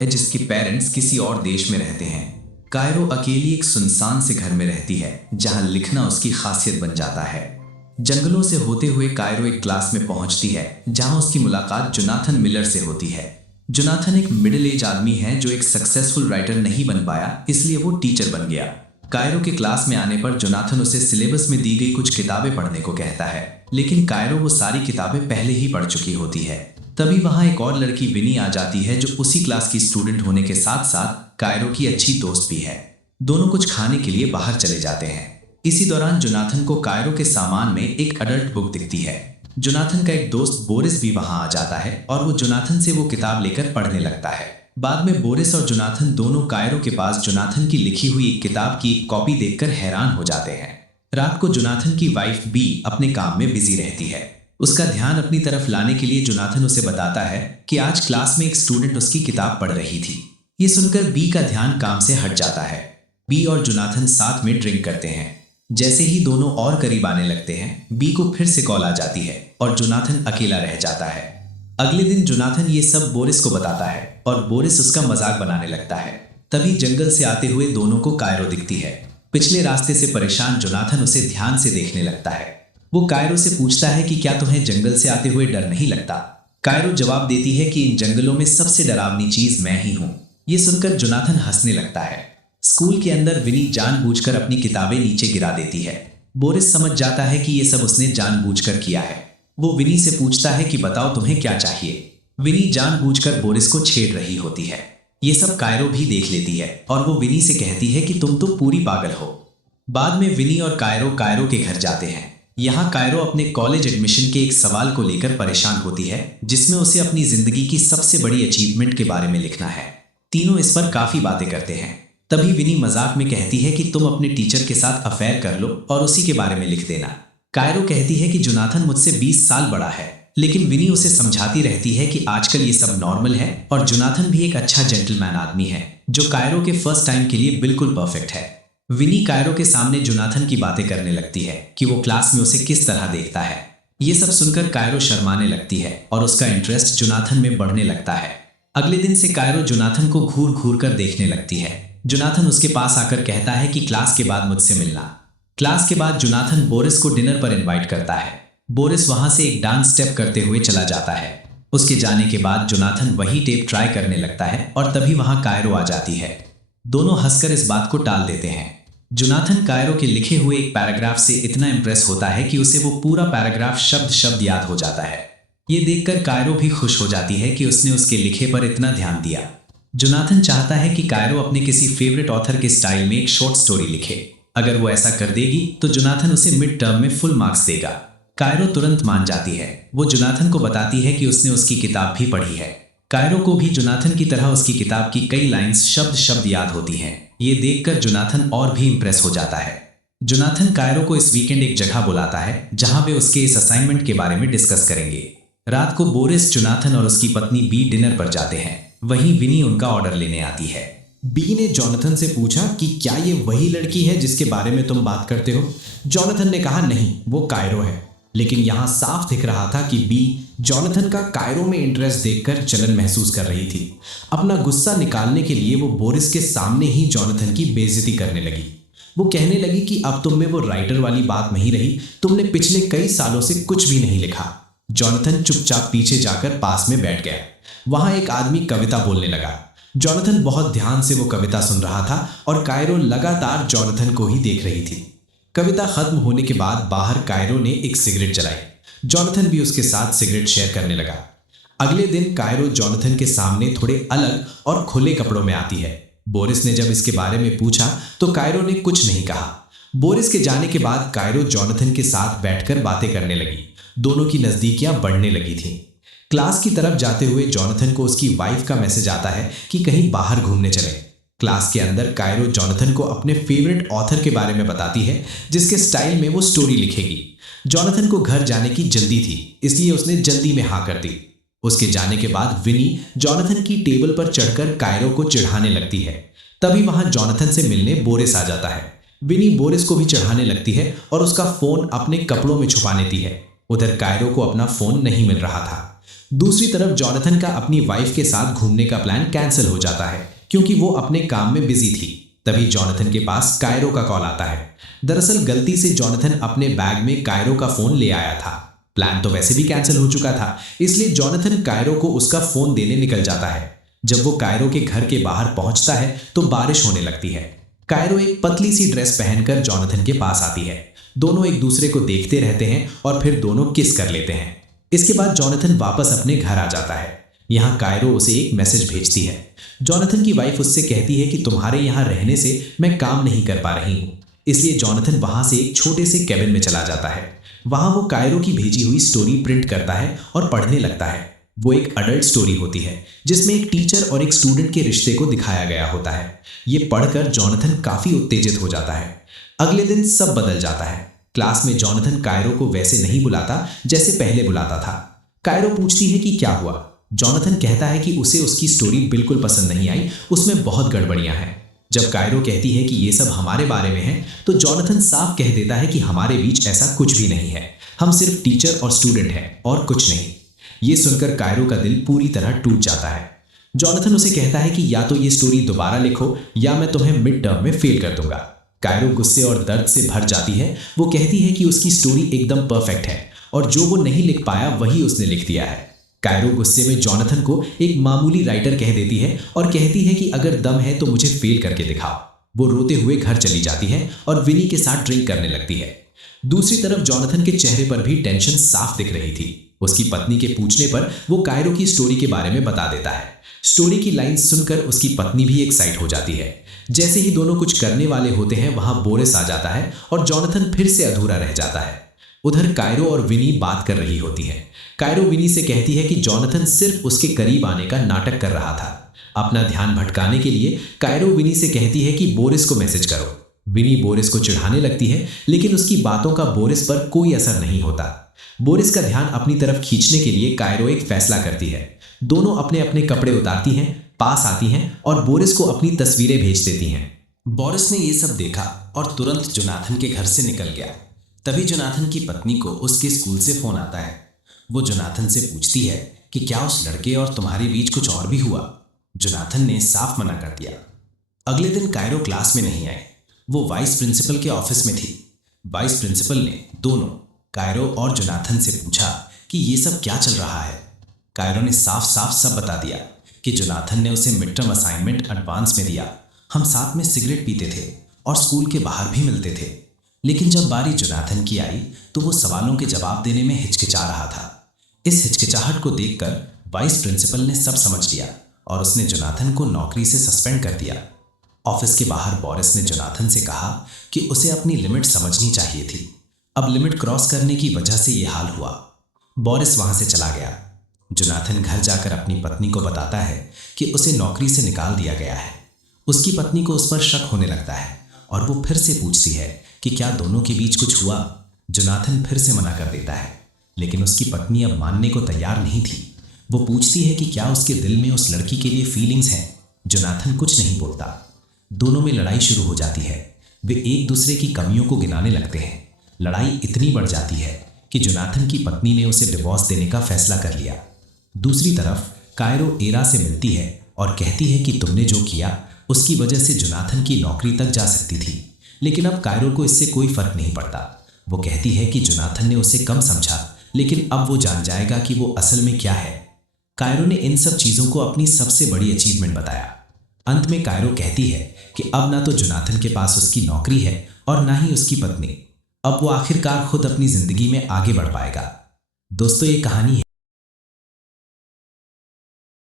है जिसके पेरेंट्स किसी और देश में रहते हैं। कायरो अकेली एक सुनसान से घर में रहती है जहां लिखना उसकी खासियत बन जाता है। जंगलों से होते हुए कायरो एक क्लास में पहुंचती है जहां उसकी मुलाकात जोनाथन मिलर से होती है। जोनाथन एक मिडिल एज आदमी है जो एक सक्सेसफुल राइटर नहीं बन पाया, इसलिए वो टीचर बन गया। कायरो के क्लास में आने पर जोनाथन उसे सिलेबस में दी गई कुछ किताबें पढ़ने को कहता है, लेकिन कायरो वो सारी किताबें पहले ही पढ़ चुकी होती है। तभी वहां एक और लड़की विनी आ जाती है जो उसी क्लास की स्टूडेंट होने के साथ साथ कायरो की अच्छी दोस्त भी है। दोनों कुछ खाने के लिए बाहर चले जाते हैं। इसी दौरान जोनाथन को कायरो के सामान में एक अडल्ट बुक दिखती है। जोनाथन का एक दोस्त बोरिस भी वहां आ जाता है और वो जोनाथन से वो किताब लेकर पढ़ने लगता है। बाद में बोरिस और जोनाथन दोनों कायरो के पास जोनाथन की लिखी हुई एक किताब की कॉपी देखकर हैरान हो जाते हैं। रात को जोनाथन की वाइफ बी अपने काम में बिजी रहती है। उसका ध्यान अपनी तरफ लाने के लिए जोनाथन उसे बताता है कि आज क्लास में एक स्टूडेंट उसकी किताब पढ़ रही थी। ये सुनकर बी का ध्यान काम से हट जाता है। बी और जोनाथन साथ में ड्रिंक करते हैं। जैसे ही दोनों और करीब आने लगते हैं, बी को फिर से कॉल आ जाती है और जोनाथन अकेला रह जाता है। अगले दिन जोनाथन ये सब बोरिस को बताता है और बोरिस उसका मजाक बनाने लगता है। तभी जंगल से आते हुए दोनों को कायरो दिखती है। पिछले रास्ते से परेशान जोनाथन उसे ध्यान से देखने लगता है। वो कायरो से पूछता है कि क्या तुम्हें जंगल से आते हुए डर नहीं लगता। कायरो जवाब देती है कि इन जंगलों में सबसे डरावनी चीज मैं ही हूँ। ये सुनकर जोनाथन हंसने लगता है। स्कूल के अंदर विनी जानबूझकर अपनी किताबें नीचे गिरा देती है। बोरिस समझ जाता है कि ये सब उसने जानबूझकर किया है। वो विनी से पूछता है कि बताओ तुम्हें क्या चाहिए। विनी जानबूझकर बोरिस को छेड़ रही होती है। ये सब कायरो भी देख लेती है और वो विनी से कहती है कि तुम तो पूरी पागल हो। बाद में विनी और कायरो के घर जाते हैं। यहाँ कायरो अपने कॉलेज एडमिशन के एक सवाल को लेकर परेशान होती है जिसमें उसे अपनी जिंदगी की सबसे बड़ी अचीवमेंट के बारे में लिखना है। तीनों इस पर काफी बातें करते हैं। तभी विनी मजाक में कहती है कि तुम अपने टीचर के साथ अफेयर कर लो और उसी के बारे में लिख देना। कायरो कहती है कि जोनाथन मुझसे 20 साल बड़ा है, लेकिन विनी उसे समझाती रहती है कि आजकल ये सब नॉर्मल है और जोनाथन भी एक अच्छा जेंटलमैन आदमी है जो कायरो के फर्स्ट टाइम के लिए बिल्कुल परफेक्ट है। विनी कायरो के सामने जोनाथन की बातें करने लगती है कि वो क्लास में उसे किस तरह देखता है। ये सब सुनकर कायरो शर्माने लगती है और उसका इंटरेस्ट जोनाथन में बढ़ने लगता है। अगले दिन से कायरो जोनाथन को घूर घूर कर देखने लगती है। जोनाथन उसके पास आकर कहता है कि क्लास के बाद मुझसे मिलना। क्लास के बाद जोनाथन बोरिस को डिनर पर इनवाइट करता है। बोरिस वहां से एक डांस स्टेप करते हुए चला जाता है। उसके जाने के बाद जोनाथन वही टेप ट्राई करने लगता है और तभी वहां कायरो आ जाती है। दोनों हंसकर इस बात को टाल देते हैं। जोनाथन कायरो के लिखे हुए एक पैराग्राफ से इतना इंप्रेस होता है कि उसे वो पूरा पैराग्राफ शब्द शब्द याद हो जाता है। ये देखकर कायरो भी खुश हो जाती है कि उसने उसके लिखे पर इतना ध्यान दिया। जोनाथन चाहता है कि कायरो अपने किसी फेवरेट ऑथर के स्टाइल में एक शॉर्ट स्टोरी लिखे। अगर वो ऐसा कर देगी तो जोनाथन उसे मिड टर्म में फुल मार्क्स देगा। कायरो तुरंत मान जाती है। वो जोनाथन को बताती है कि उसने उसकी किताब भी पढ़ी है। कायरो को भी जोनाथन की तरह उसकी किताब की कई लाइंस शब्द शब्द याद होती हैं। ये देखकर जोनाथन और भी इंप्रेस हो जाता है। जोनाथन कायरो को इस वीकेंड एक जगह बुलाता है जहां वे उसके इस असाइनमेंट के बारे में डिस्कस करेंगे। रात को बोरिस, जोनाथन और उसकी पत्नी बी डिनर पर जाते हैं। वहीं विनी उनका ऑर्डर लेने आती है। बी ने जोनाथन से पूछा कि क्या ये वही लड़की है जिसके बारे में तुम बात करते हो। जोनाथन ने कहा नहीं, वो कायरो है। लेकिन यहाँ साफ दिख रहा था कि बी जोनाथन का कायरो में इंटरेस्ट देखकर जलन महसूस कर रही थी। अपना गुस्सा निकालने के लिए वो बोरिस के सामने ही जोनाथन की बेइज्जती करने लगी। वो कहने लगी कि अब तुम में वो राइटर वाली बात नहीं रही, तुमने पिछले कई सालों से कुछ भी नहीं लिखा। जोनाथन चुपचाप पीछे जाकर पास में बैठ गया। वहां एक आदमी कविता बोलने लगा। जोनाथन बहुत ध्यान से वो कविता सुन रहा था और कायरो लगातार जोनाथन को ही देख रही थी। कविता खत्म होने के बाद बाहर कायरो ने एक सिगरेट जलाई। जोनाथन भी उसके साथ सिगरेट शेयर करने लगा। अगले दिन कायरो जोनाथन के सामने थोड़े अलग और खुले कपड़ों में आती है। बोरिस ने जब इसके बारे में पूछा तो कायरो ने कुछ नहीं कहा। बोरिस के जाने के बाद कायरो जोनाथन के साथ बैठकर बातें करने लगी। दोनों की नजदीकियां बढ़ने लगी थीं। क्लास की तरफ जाते हुए जोनाथन को उसकी वाइफ का मैसेज आता है कि कहीं बाहर घूमने चले। क्लास के अंदर कायरो जोनाथन को अपने फेवरेट ऑथर के बारे में बताती है जिसके स्टाइल में वो स्टोरी लिखेगी। जोनाथन को घर जाने की जल्दी थी, इसलिए उसने जल्दी में हाँ कर दी। उसके जाने के बाद विनी जोनाथन की टेबल पर चढ़कर कायरो को चिढ़ाने लगती है। तभी वहां जोनाथन से मिलने बोरिस आ जाता है। विनी बोरिस को भी चढ़ाने लगती है और उसका फोन अपने कपड़ों में छुपा लेती है। उधर कायरो को अपना फोन नहीं मिल रहा था। दूसरी तरफ जॉनथन का अपनी वाइफ के साथ घूमने का प्लान कैंसिल हो जाता है क्योंकि वो अपने काम में बिजी थी। तभी जॉनथन के पास कायरो का कॉल आता है। दरअसल गलती से जॉनथन अपने बैग में कायरो का फोन ले आया था। प्लान तो वैसे भी कैंसिल हो चुका था, इसलिए जॉनथन कायरो को उसका फोन देने निकल जाता है। जब वो कायरो के घर के बाहर पहुंचता है तो बारिश होने लगती है। कायरो एक पतली सी ड्रेस पहनकर जॉनथन के पास आती है। दोनों एक दूसरे को देखते रहते हैं और फिर दोनों किस कर लेते हैं। इसके बाद जॉनथन वापस अपने घर आ जाता है। यहाँ कायरो उसे एक मैसेज भेजती है। जॉनथन की वाइफ उससे कहती है कि तुम्हारे यहाँ रहने से मैं काम नहीं कर पा रही हूँ, इसलिए जॉनथन वहां से एक छोटे से केबिन में चला जाता है। वहां वो कायरो की भेजी हुई स्टोरी प्रिंट करता है और पढ़ने लगता है। वो एक अडल्ट स्टोरी होती है जिसमें एक टीचर और एक स्टूडेंट के रिश्ते को दिखाया गया होता है। ये पढ़कर जॉनथन काफी उत्तेजित हो जाता है। अगले दिन सब बदल जाता है। क्लास में जॉनथन कायरो को वैसे नहीं बुलाता जैसे पहले बुलाता था। कायरो पूछती है कि क्या हुआ। जॉनथन कहता है कि उसे उसकी स्टोरी बिल्कुल पसंद नहीं आई, उसमें बहुत गड़बड़ियां हैं। जब कायरो कहती है कि ये सब हमारे बारे में है तो जॉनथन साफ कह देता है कि हमारे बीच ऐसा कुछ भी नहीं है, हम सिर्फ टीचर और स्टूडेंट हैं और कुछ नहीं। ये सुनकर कायरो का दिल पूरी तरह टूट जाता है। जॉनथन उसे कहता है कि या तो ये स्टोरी दोबारा लिखो या मैं तुम्हें मिड टर्म में फेल कर दूंगा। कायरो गुस्से और दर्द से भर जाती है। वो कहती है कि उसकी स्टोरी एकदम परफेक्ट है और जो वो नहीं लिख पाया वही उसने लिख दिया है। कायरो गुस्से में जॉनथन को एक मामूली राइटर कह देती है और कहती है कि अगर दम है तो मुझे फेल करके दिखाओ। वो रोते हुए घर चली जाती है और विनी के साथ ड्रिंक करने लगती है। दूसरी तरफ जॉनथन के चेहरे पर भी टेंशन साफ दिख रही थी। उसकी पत्नी के पूछने पर वो कायरो की स्टोरी के बारे में बता देता है। स्टोरी की लाइंस सुनकर उसकी पत्नी भी एक्साइट हो जाती है। जैसे ही दोनों कुछ करने वाले होते हैं वहां बोरिस आ जाता है और जॉनथन फिर से अधूरा रह जाता है। उधर कायरो और विनी बात कर रही होती है। कायरो विनी से कहती है कि जॉनथन सिर्फ उसके करीब आने का नाटक कर रहा था। अपना ध्यान भटकाने के लिए कायरो विनी से कहती है कि बोरिस को मैसेज करो। विनी बोरिस को चिढ़ाने लगती है लेकिन उसकी बातों का बोरिस पर कोई असर नहीं होता। बोरिस का ध्यान अपनी तरफ खींचने के लिए कायरो एक फैसला करती है। दोनों अपने अपने कपड़े उतारती हैं, पास आती हैं और बोरिस को अपनी तस्वीरें भेज देती हैं। बोरिस ने ये सब देखा और तुरंत जोनाथन के घर से निकल गया। तभी जोनाथन की पत्नी को उसके स्कूल से फोन आता है। वो जोनाथन से पूछती है कि क्या उस लड़के और तुम्हारे बीच कुछ और भी हुआ। जोनाथन ने साफ मना कर दिया। अगले दिन कायरो क्लास में नहीं आए। वो वाइस प्रिंसिपल के ऑफिस में थी। वाइस प्रिंसिपल ने दोनों कायरो और जोनाथन से पूछा कि ये सब क्या चल रहा है। कायरो ने साफ साफ सब बता दिया कि जोनाथन ने उसे मिड टर्म असाइनमेंट एडवांस में दिया। हम साथ में सिगरेट पीते थे और स्कूल के बाहर भी मिलते थे, लेकिन जब बारी जोनाथन की आई तो वो सवालों के जवाब देने में हिचकिचा रहा था। इस हिचकिचाहट को देखकर वाइस प्रिंसिपल ने सब समझ लिया और उसने जोनाथन को नौकरी से सस्पेंड कर दिया। ऑफिस के बाहर बोरिस ने जोनाथन से कहा कि उसे अपनी लिमिट समझनी चाहिए थी। अब लिमिट क्रॉस करने की वजह से ये हाल हुआ। बोरिस वहां से चला गया। जोनाथन घर जाकर अपनी पत्नी को बताता है कि उसे नौकरी से निकाल दिया गया है। उसकी पत्नी को उस पर शक होने लगता है और वो फिर से पूछती है कि क्या दोनों के बीच कुछ हुआ। जोनाथन फिर से मना कर देता है, लेकिन उसकी पत्नी अब मानने को तैयार नहीं थी। वो पूछती है कि क्या उसके दिल में उस लड़की के लिए फीलिंग्स हैं। जोनाथन कुछ नहीं बोलता। दोनों में लड़ाई शुरू हो जाती है। वे एक दूसरे की कमियों को गिनाने लगते हैं। लड़ाई इतनी बढ़ जाती है कि जोनाथन की पत्नी ने उसे डिवोर्स देने का फैसला कर लिया। दूसरी तरफ कायरो एरा से मिलती है और कहती है कि तुमने जो किया उसकी वजह से जोनाथन की नौकरी तक जा सकती थी, लेकिन अब कायरो को इससे कोई फर्क नहीं पड़ता। वो कहती है कि जोनाथन ने उसे कम समझा, लेकिन अब वो जान जाएगा कि वो असल में क्या है। कायरो ने इन सब चीज़ों को अपनी सबसे बड़ी अचीवमेंट बताया। अंत में कायरो कहती है कि अब ना तो जोनाथन के पास उसकी नौकरी है और ना ही उसकी पत्नी। अब वो आखिरकार खुद अपनी जिंदगी में आगे बढ़ पाएगा। दोस्तों, ये कहानी है